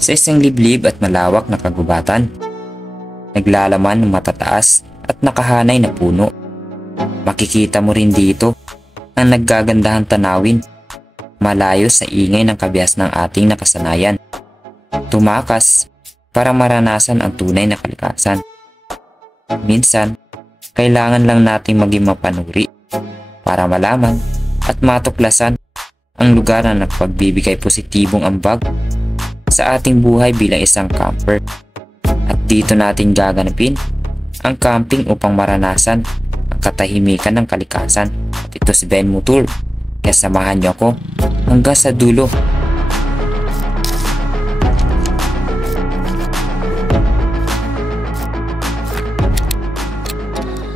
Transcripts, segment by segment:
Sa isang liblib at malawak na kagubatan, naglalaman ng matataas at nakahanay na puno. Makikita mo rin dito ang naggagandahang tanawin, malayo sa ingay ng kabias ng ating nakasanayan. Tumakas para maranasan ang tunay na kalikasan. Minsan, kailangan lang nating maging mapanuri para malaman at matuklasan ang lugar na nagpagbibigay positibong ambag sa ating buhay bilang isang camper. At dito natin gaganapin ang camping upang maranasan ang katahimikan ng kalikasan. At ito si Ben Motor, kaya samahan niyo ako hanggang sa dulo.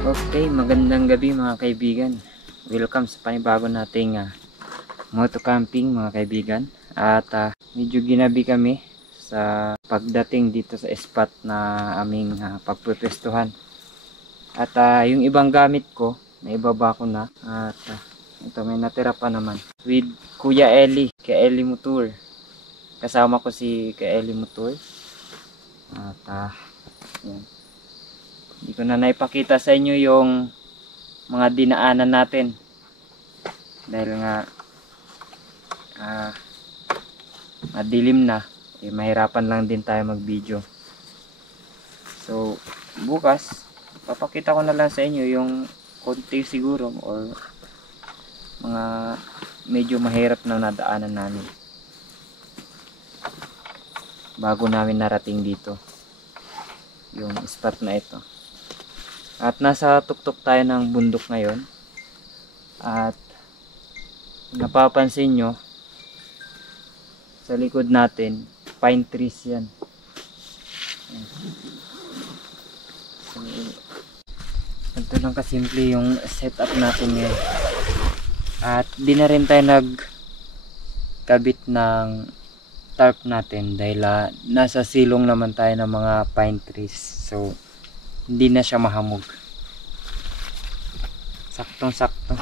Okay, magandang gabi mga kaibigan. Welcome sa panibago nating moto camping mga kaibigan. At medyo ginabi kami sa pagdating dito sa spot na aming pagpupwestuhan. At yung ibang gamit ko, naibaba ko na. At ito may natira pa naman. With Kuya Eli, kay Eli Motor. Kasama ko si kay Eli Motor. At yan. Hindi ko na naipakita sa inyo yung mga dinaanan natin. Dahil nga madilim na, mahirapan lang din tayo mag video. So bukas papakita ko na lang sa inyo yung konti siguro or mga medyo mahirap na nadaanan namin bago namin narating dito yung spot na ito. At nasa tuktok tayo ng bundok ngayon. At napapansin nyo sa likod natin, pine trees yan. So, ito lang kasimple yung setup natin ngayon. At di na rin tayo nagkabit ng tarp natin dahil nasa silong naman tayo ng mga pine trees. So hindi na siya mahamog. Saktong sakto.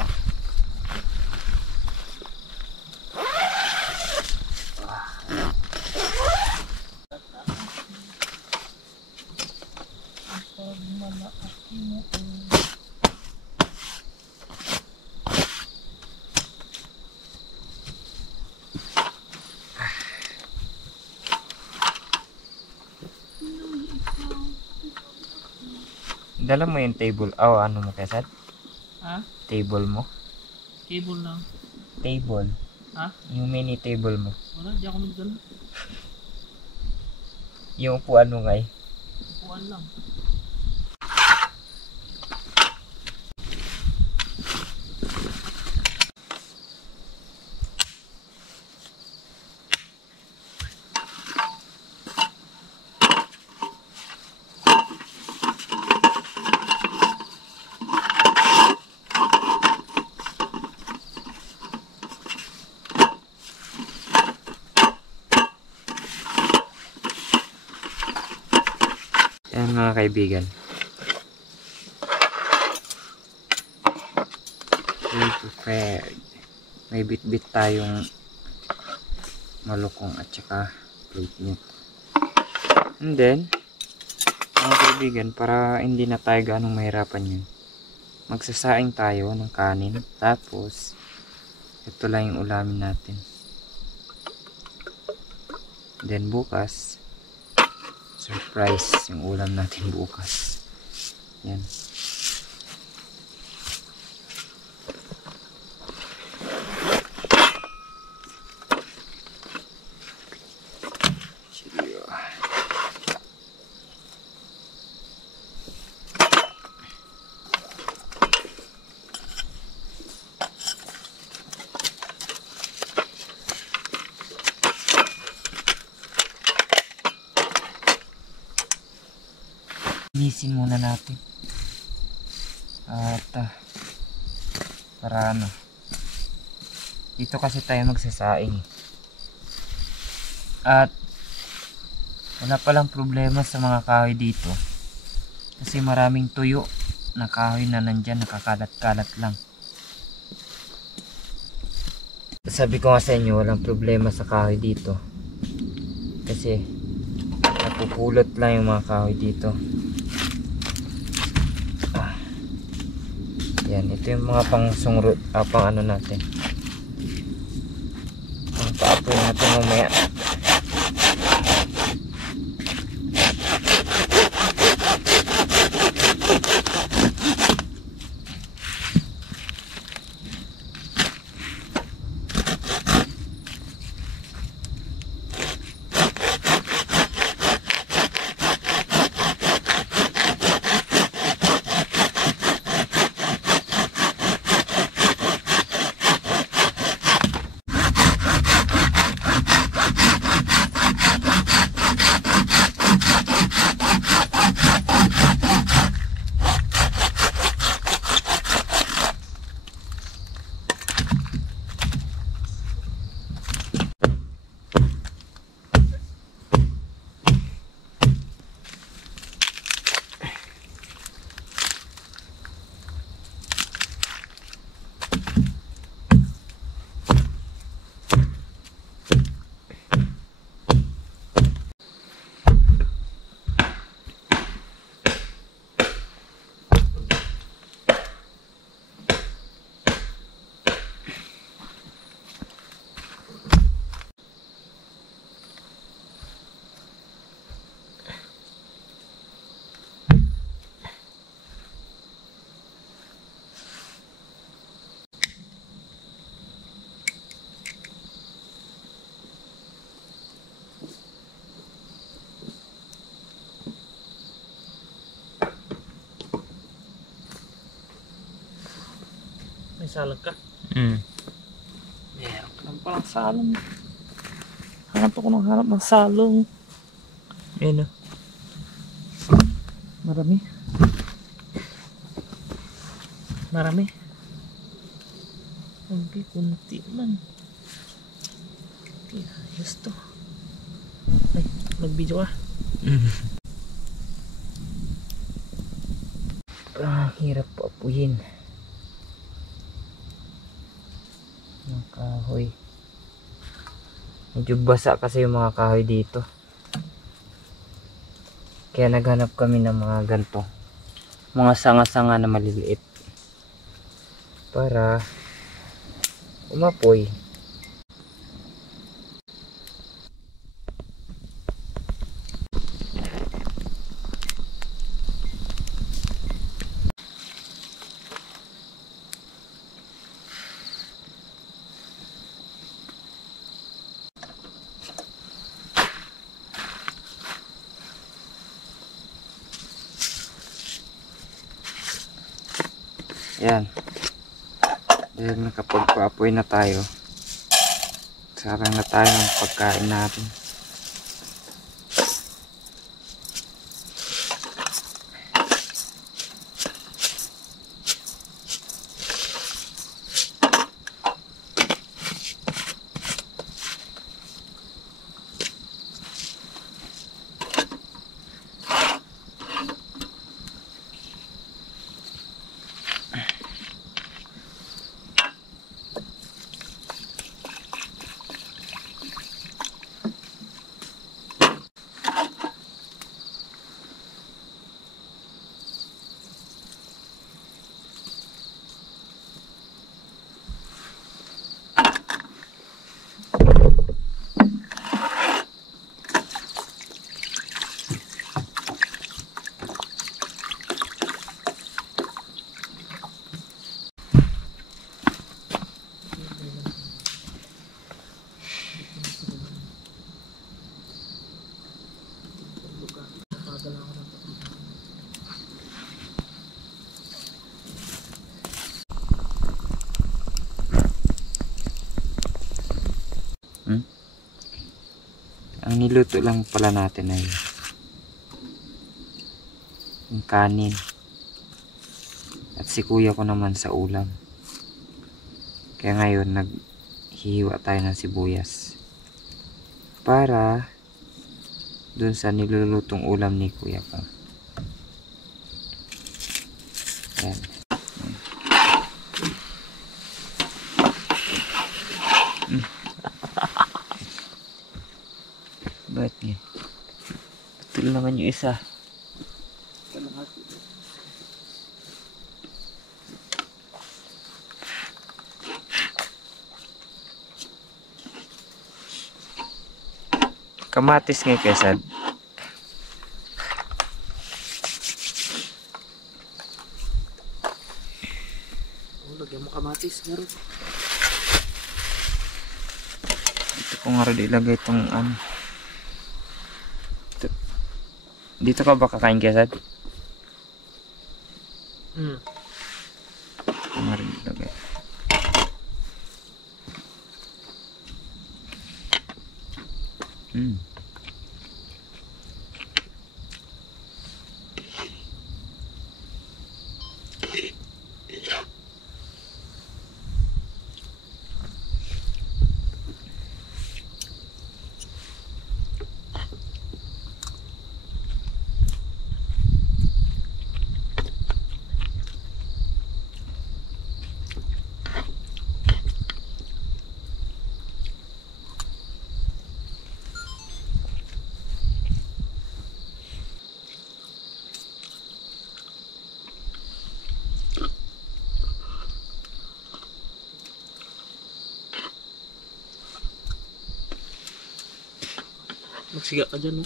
Dala mo yung table. Oh, ano mo kasat? Ha? Table mo? Cable lang. Table? Ha? Yung mini table mo? Wala, di ako nagdala. Yung upuan mo ngay? Upuan lang. Ayan mga kaibigan. Well prepared. May bit-bit tayong malukong at saka plate nyo. And then, mga kaibigan, para hindi na tayo ganong mahirapan yun, magsasaing tayo ng kanin. Tapos, ito lang yung ulamin natin. Then bukas, surprise yung ulam natin bukas. Yan. Linisin muna natin at para ano, dito kasi tayo magsasaing at wala palang problema sa mga kahoy dito kasi maraming tuyo na kahoy na nandyan, nakakalat-kalat lang. Sabi ko nga sa inyo, walang problema sa kahoy dito kasi Pupulot lang yung mga kahoy dito. Yan, ito yung mga pang sungrut, pang ano natin. Pang paapoy natin mamaya. May salag ka? Meron. Meron palang salong. Hanap ako ng hanap ng salong. Ayun o. Marami. Marami. Kunti, kunti man. Okay, ayos to. Ay, mag-video ka. Hirap po apuyin. Yung kahoy. Medyo basa kasi yung mga kahoy dito. Kaya naghanap kami ng mga ganito. Mga sanga-sanga na maliliit. Para umapoy. Yan. Dahil nakapagpaapoy na tayo. Sarang na tayo ng pagkain natin. Ang niluto lang pala natin ay yung kanin. At si kuya ko naman sa ulam. Kaya ngayon naghihiwa tayo ng sibuyas. Para dun sa nilulutong ulam ni kuya ko. Ayan. Ba't niya? Putol naman yung isa. Kamatis nga kesad. Lagyan mo kamatis, meron. Dito ko nga rin ilagay itong ano. Dito ka ba kakain kesad? Dito nga rin ilagay. Magsiga ka dyan, no?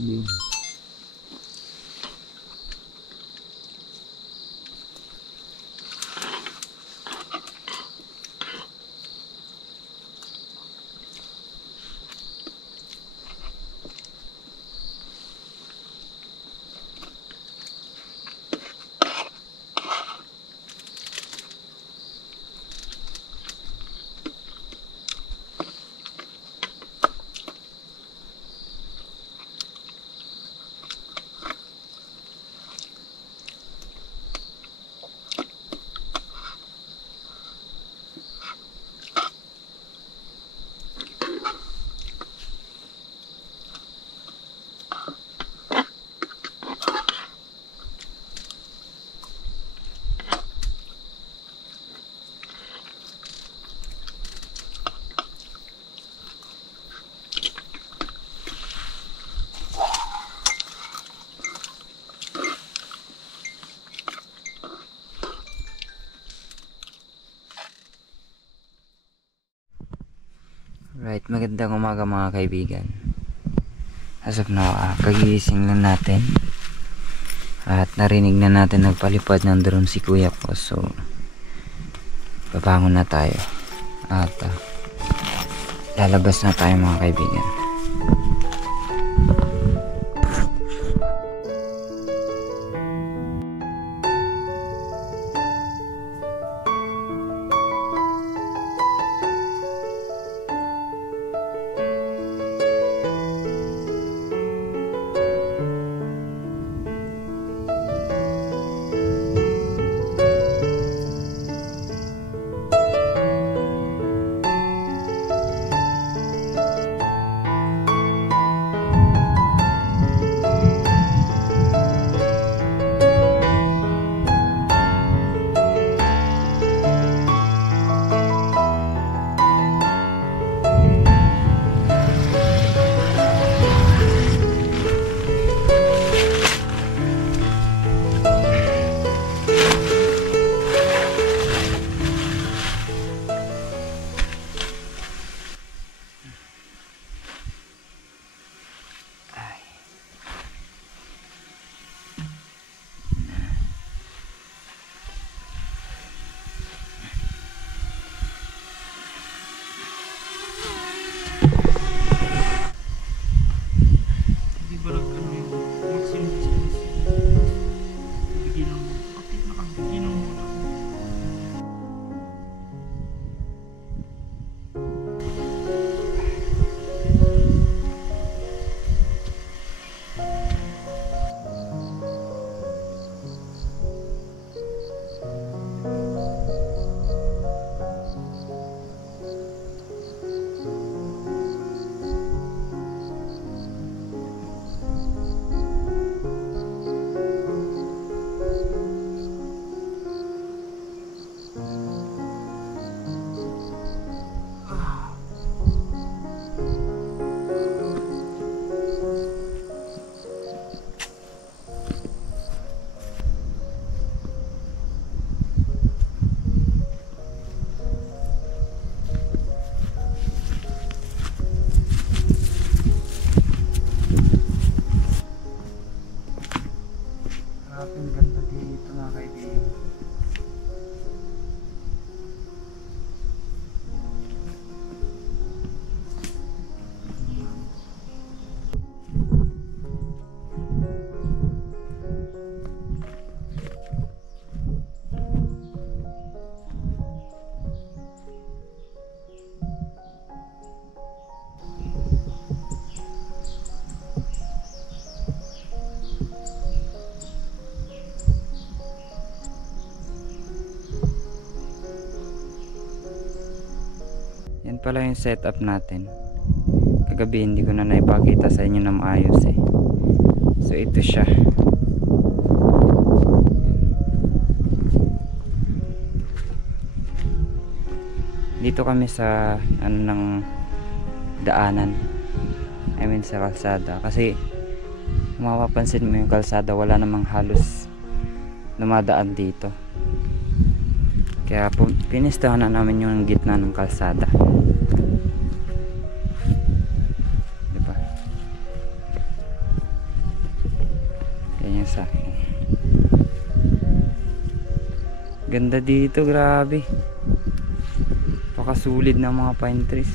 Yun. Right, magandang umaga mga kaibigan. As of now, kagigising lang natin. At narinig na natin nagpalipad ng drone si kuya ko. So, babangon na tayo. At lalabas na tayo mga kaibigan. Grabe, ang ganda dito mga kaibigan. Yan pala yung setup natin. Kagabi hindi ko na naipakita sa inyo na maayos eh. So ito siya. Dito kami sa ano ng daanan. I mean sa kalsada. Kasi kung mapapansin mo yung kalsada, wala namang halos dumadaan dito. Kaya pinistahan na namin yung gitna ng kalsada. Diba? Ganyan sa akin. Ganda dito, grabe. Pakasulit ng mga pine trees.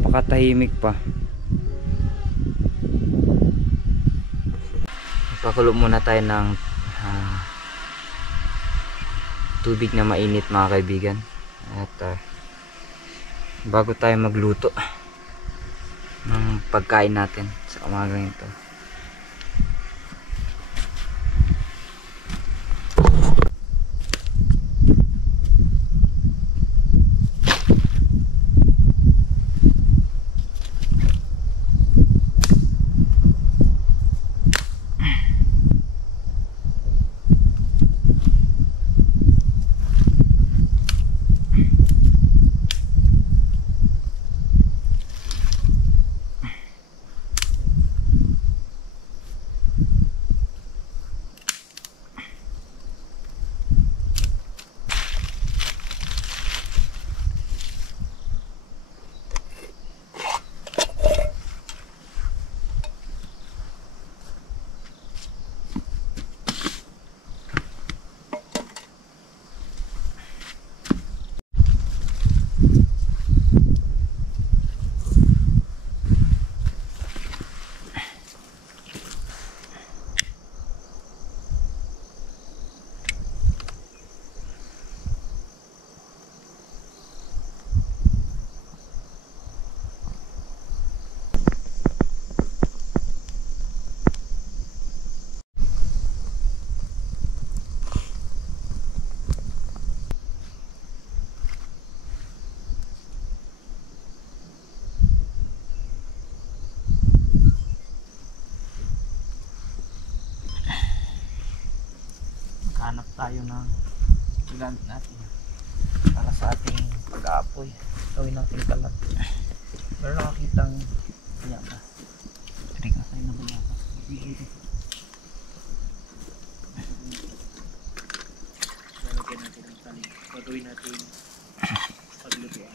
Pakatahimik pa. Pakulo muna tayo ng tubig na mainit mga kaibigan. At bago tayo magluto ng pagkain natin sa umagang ito. Hanap tayo ng gamit natin para sa ating pag-aapoy. Gawin natin kalat. Meron nakakitang yakas. Trik na tayo na ba yakas? Lalagyan natin ng tali. Gagawin natin paglutuan.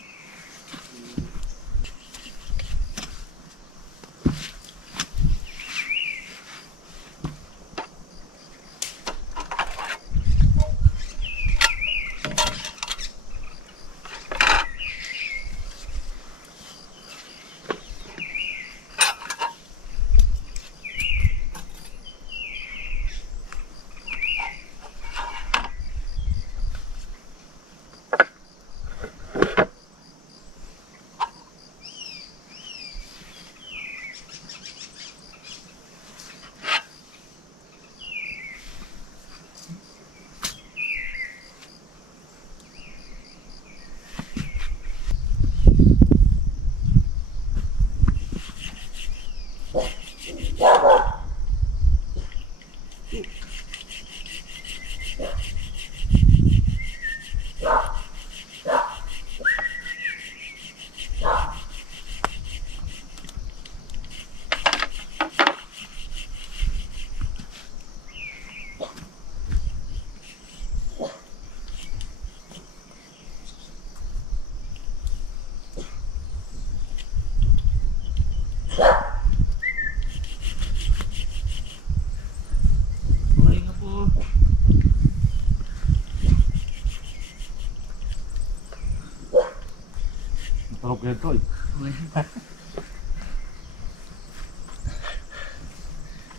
tol.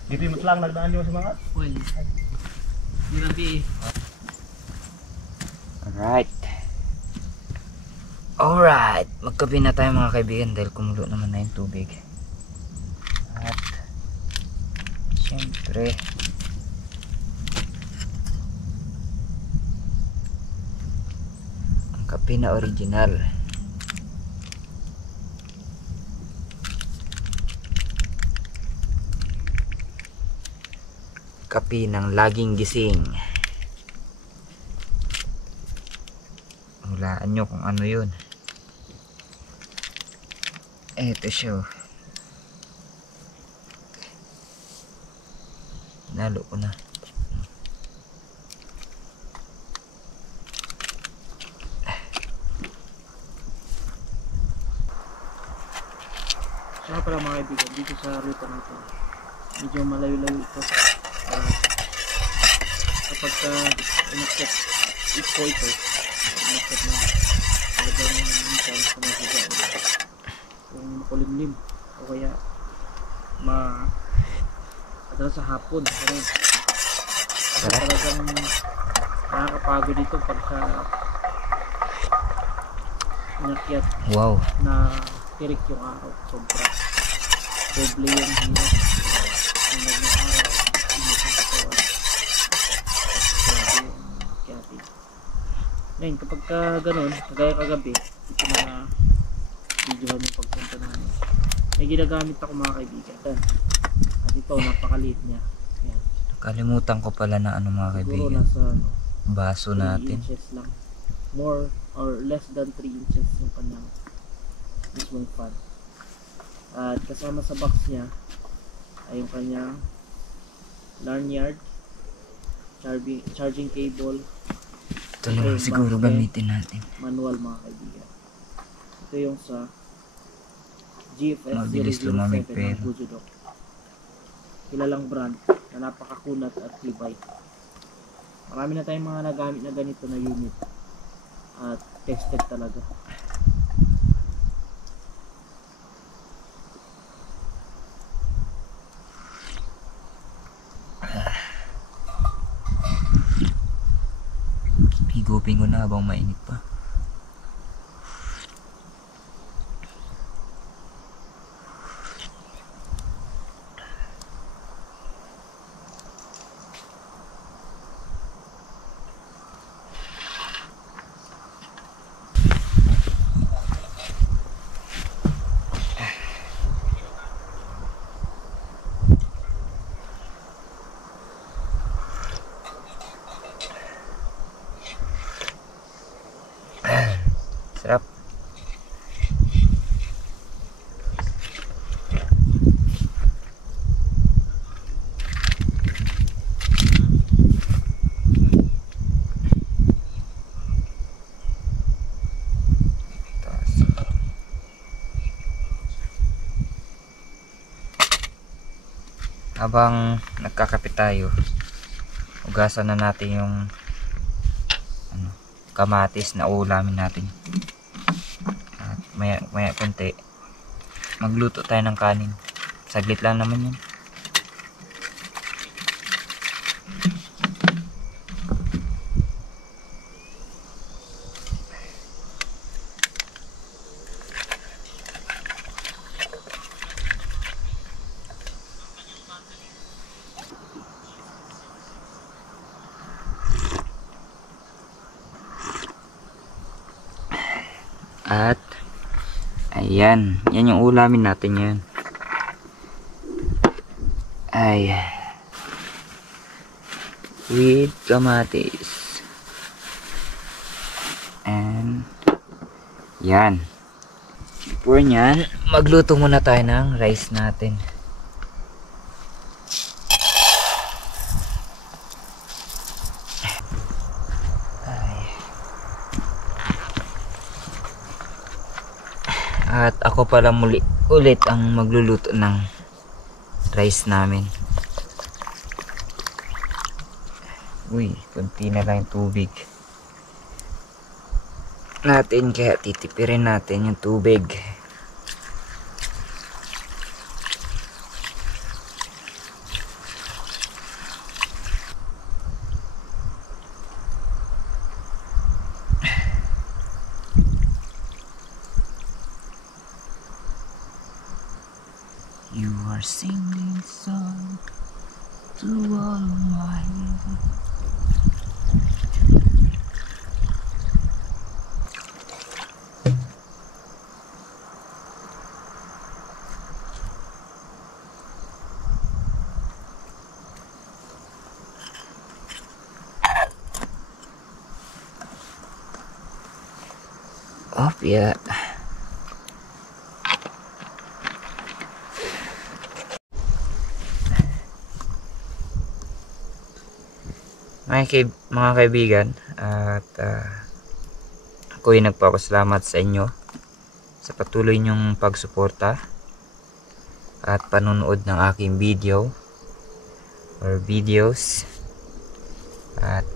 Dito yung lang nagdaan nyo sa mga. Uy. Grabe. Alright, magkape na tayo mga kaibigan dahil kumulo naman na yung tubig. At syempre ang kape na original. Kape ng laging gising. Hulaan nyo kung ano yun. Eto siya. Nalo ko na. Saka pala mga kaibigan, dito sa ruta natin, medyo malayo-layo ito. Kapag inakyat ito, inakyat na talagang minsan sa mga higaan. Kung makulimlim o kaya madalas sa hapon. Kasi talagang nakakapagod dito pagka inakyat. Wow. Na tirik yung araw, sobra doble yung hirap yung nag-araw, init ang katawan, grabe yung akyati. Ngayon kapag ka ganun, kagaya kagabi, ito na videohan yung pagpunta namin, may ginagamit ako mga kaibigan at ito napakaliit niya. Ayan. Kalimutan ko pala na ano mga Siguro kaibigan, nasa baso 3 natin. inches lang, more or less than 3 inches yung kanyang mismong fan. At kasama sa box niya ay yung kanyang lanyard, charging cable, Ito na lang siguro gamitin natin. manual mga kaibigan. Ito yung sa GFS Mabilis 007 lumamig ng pero. Bujudok. Kilalang brand na napakakunat at tibay. Marami na tayong mga nagamit na ganito na unit at tested talaga. Higupin ko na habang mainit pa. Sarap. Habang nagkakape tayo, hugasan na natin yung kamatis na ulamin natin. At maya konti magluto tayo ng kanin. Saglit lang naman yan. At ayan, yan yung ulamin natin yan. Ay, with kamatis. And yan. Before nyan, magluto muna tayo ng rice natin. At ako pala ulit ang magluluto ng rice namin. Uy, kunti na lang yung tubig. natin, kaya titipirin natin yung tubig. You are singing song to all of my oh yeah. Mga kaibigan, at ako'y nagpapasalamat sa inyo sa patuloy niyong pagsuporta at panunood ng aking video or videos, at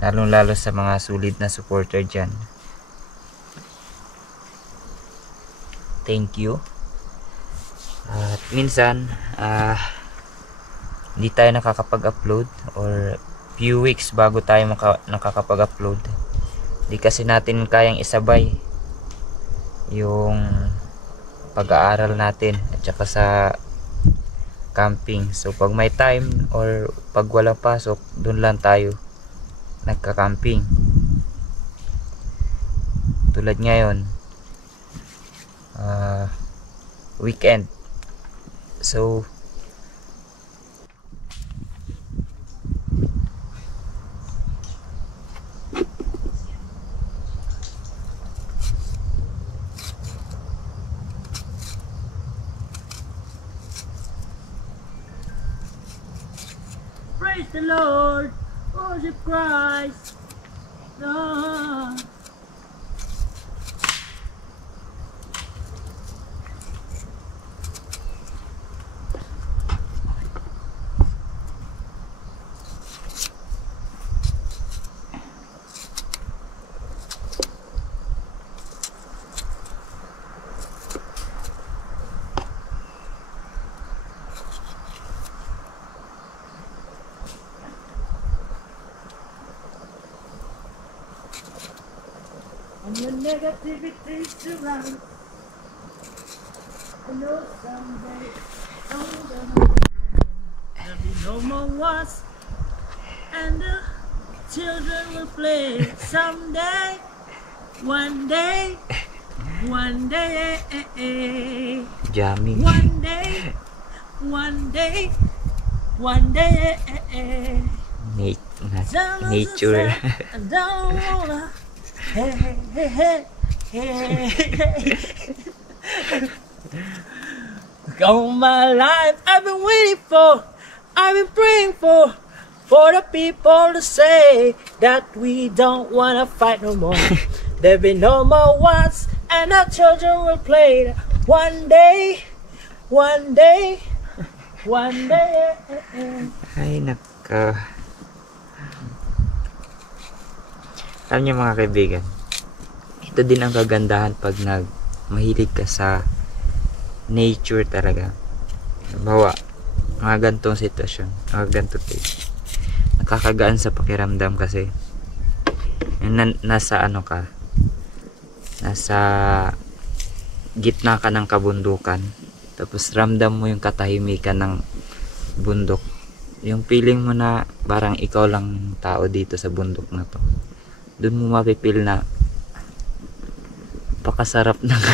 lalong-lalo sa mga sulit na supporter dyan. Thank you. At minsan hindi tayo nakakapag-upload, or few weeks bago tayo nakakapag-upload. Hindi kasi natin kayang isabay yung pag-aaral natin at saka sa camping. So pag may time or pag walang pasok, dun lang tayo nagka-camping. Tulad ngayon, weekend. So Praise the Lord, worship Christ. No. And the negativity surrounds. I know someday, there'll be no more wars, and the children will play someday, one day, one day, jamming. one day, one day, one day. Nature. I don't wanna. Hey, hey, hey, hey, hey. All my life I've been waiting for, I've been praying for the people to say that we don't wanna fight no more. There'll be no more wars, and our children will play. One day, one day, one day. Ay nako. Alam niyo mga kaibigan, ito din ang kagandahan pag mahilig ka sa nature talaga. Bawa, mga gantong sitwasyon, mga ganito tayo. Nakakagaan sa pakiramdam kasi nasa ano ka, nasa gitna ka ng kabundukan, tapos ramdam mo yung katahimikan ng bundok. Yung feeling mo na parang ikaw lang tao dito sa bundok na to. Doon mo mapipil na pakasarap ng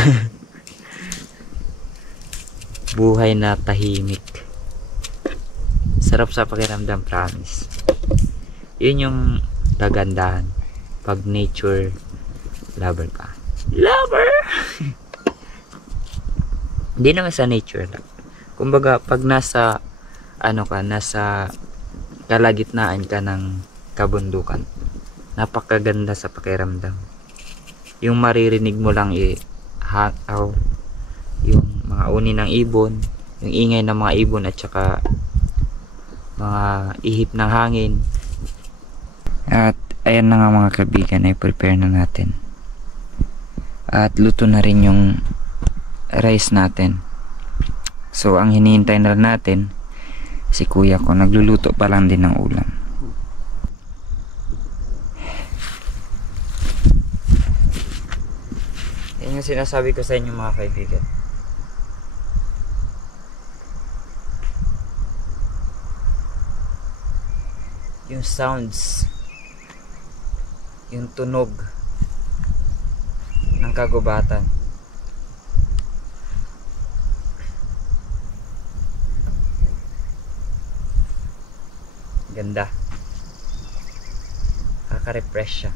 buhay na tahimik. Sarap sa pakiramdam, promise. Yun yung kagandahan pag nature lover ka. Lover! Hindi naman sa nature lang. Kumbaga pag nasa nasa kalagitnaan ka ng kabundukan, napakaganda sa pakiramdam. Yung maririnig mo lang yung mga uni ng ibon, yung ingay ng mga ibon, at saka mga ihip ng hangin. At ayan na nga mga kaibigan, ay prepare na natin. At luto na rin yung rice natin. So ang hinihintay na lang natin, si kuya ko nagluluto pa lang din ng ulam. Yan yung sinasabi ko sa inyo mga kaibigan. Yung sounds, yung tunog ng kagubatan. Ganda. Kaka-refresh siya.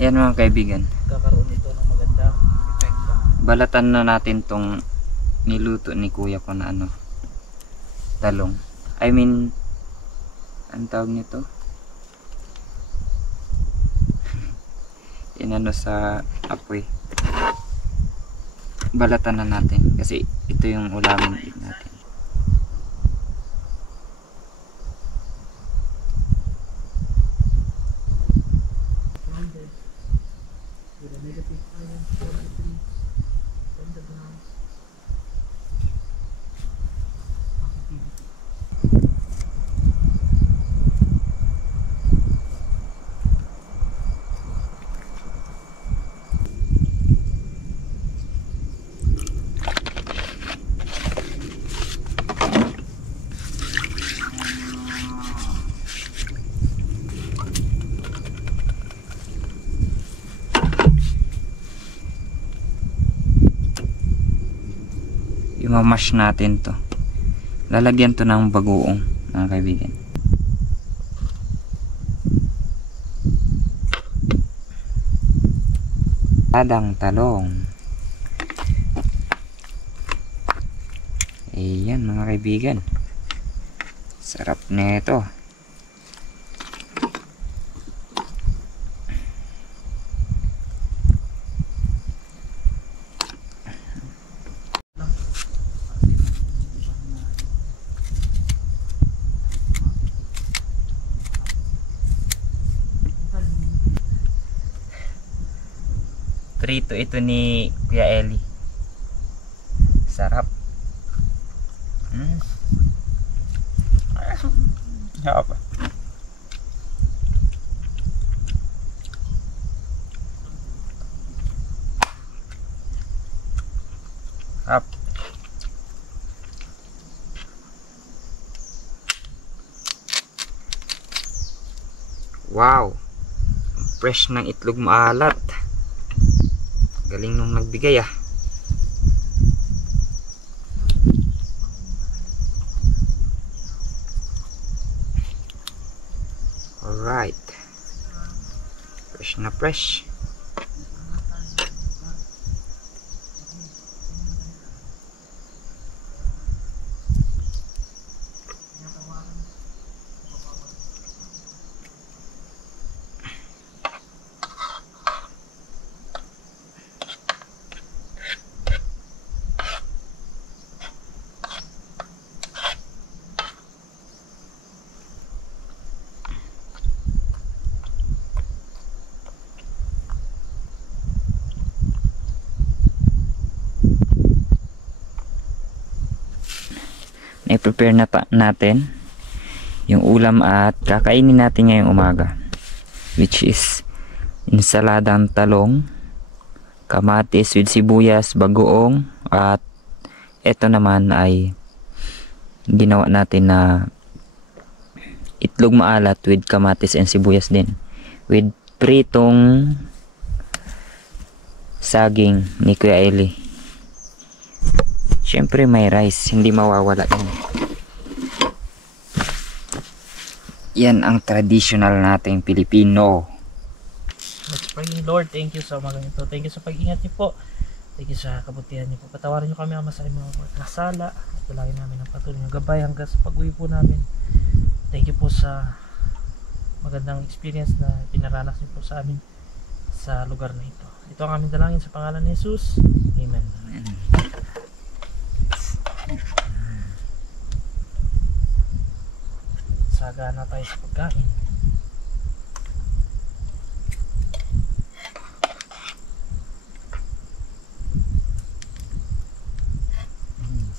Yan mga kaibigan, Kakaroon ito ng magandang epekto. balatan na natin tong niluto ni kuya ko na talong. I mean, ang tawag nito? Inano sa apoy. Balatan na natin kasi ito yung ulamin natin. Imamash natin to. Lalagyan to ng bagoong mga kaibigan. Padang talong. Ayan mga kaibigan. Sarap nito. Prito ito ni Kuya Eli. Sarap. Sarap. Sarap. Wow. Fresh ng itlog maalat. Galing nung nagbigay ah. Alright. Fresh na fresh. i-prepare na natin yung ulam at kakainin natin ngayong umaga, which is insaladang talong, kamatis with sibuyas, bagoong, at ito naman ay ginawa natin na itlog maalat with kamatis and sibuyas din, with pritong saging ni Kuya Eli. Syempre may rice, hindi mawawala yan. Yan ang traditional nating Pilipino. Let's pray. Lord, thank you sa umagang ito. Thank you sa pag-ingat niyo po. Thank you sa kabutihan niyo po. Patawarin niyo kami ama sa mga kasala. Tulangin namin ang patuloy ng gabay hanggang sa pag-uwi po namin. Thank you po sa magandang experience na pinaranas niyo po sa amin sa lugar na ito. Ito ang aming dalangin sa pangalan ni Jesus. Amen. Amen. Sagana tayo sa pagkain.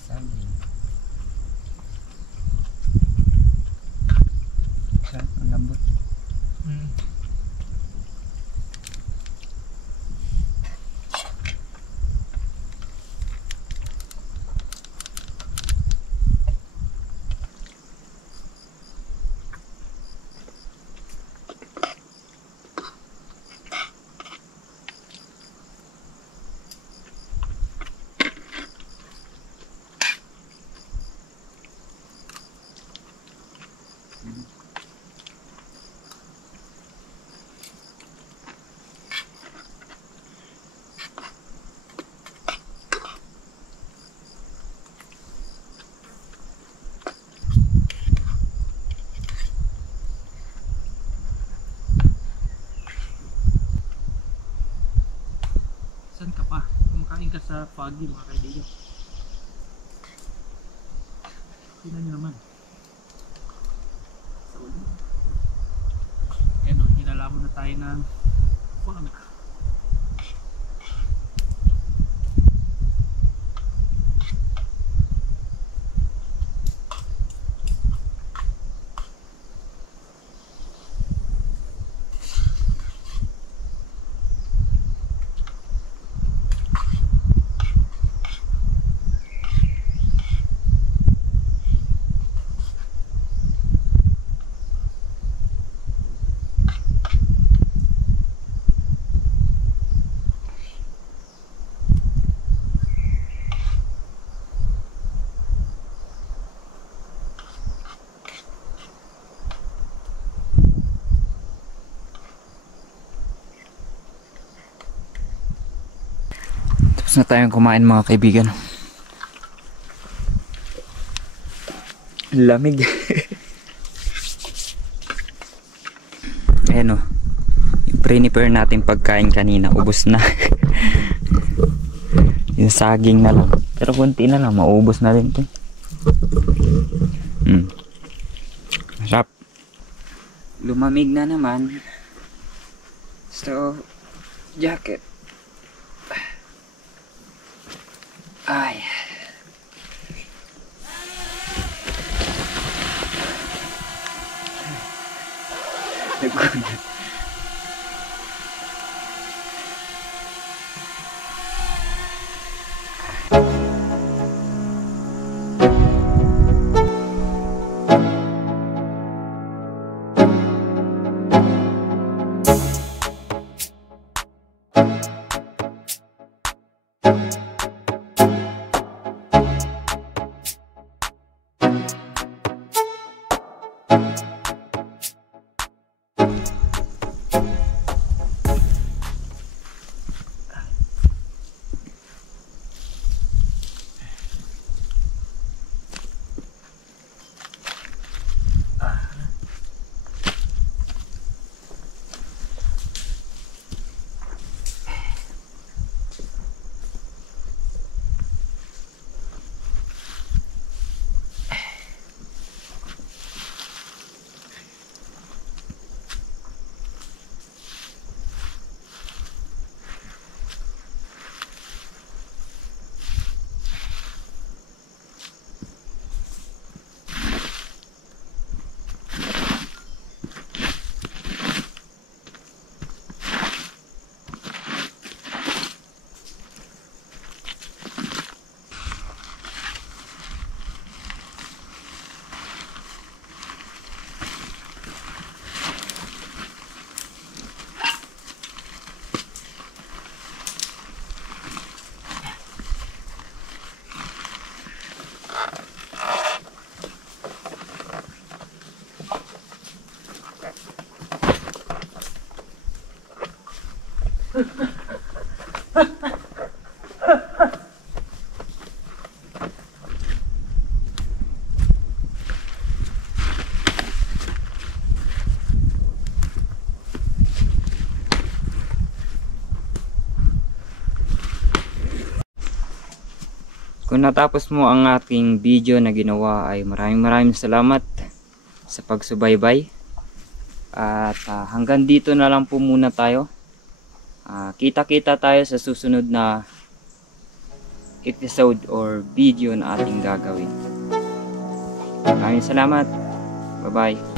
Saging. Sarap, ang lambot. Saan ka pa? Kumakain ka sa Foggy mga kaibigan. Tingnan nyo naman. Sa ulo. Yan o, hinalaman na tayo ng Foggy. Tapos na tayong kumain mga kaibigan. Lamig. Ayan o. Yung prepare natin pagkain kanina. Ubos na. Yung saging na lang. Pero konti na lang. Maubos na rin ito. Masarap. Lumamig na naman. So, jacket. Ay. Nagulat. Kung natapos mo ang aking video na ginawa ay maraming salamat sa pagsubaybay. At hanggang dito na lang po muna tayo. Kita-kita tayo sa susunod na episode or video na ating gagawin. Maraming salamat. Bye-bye.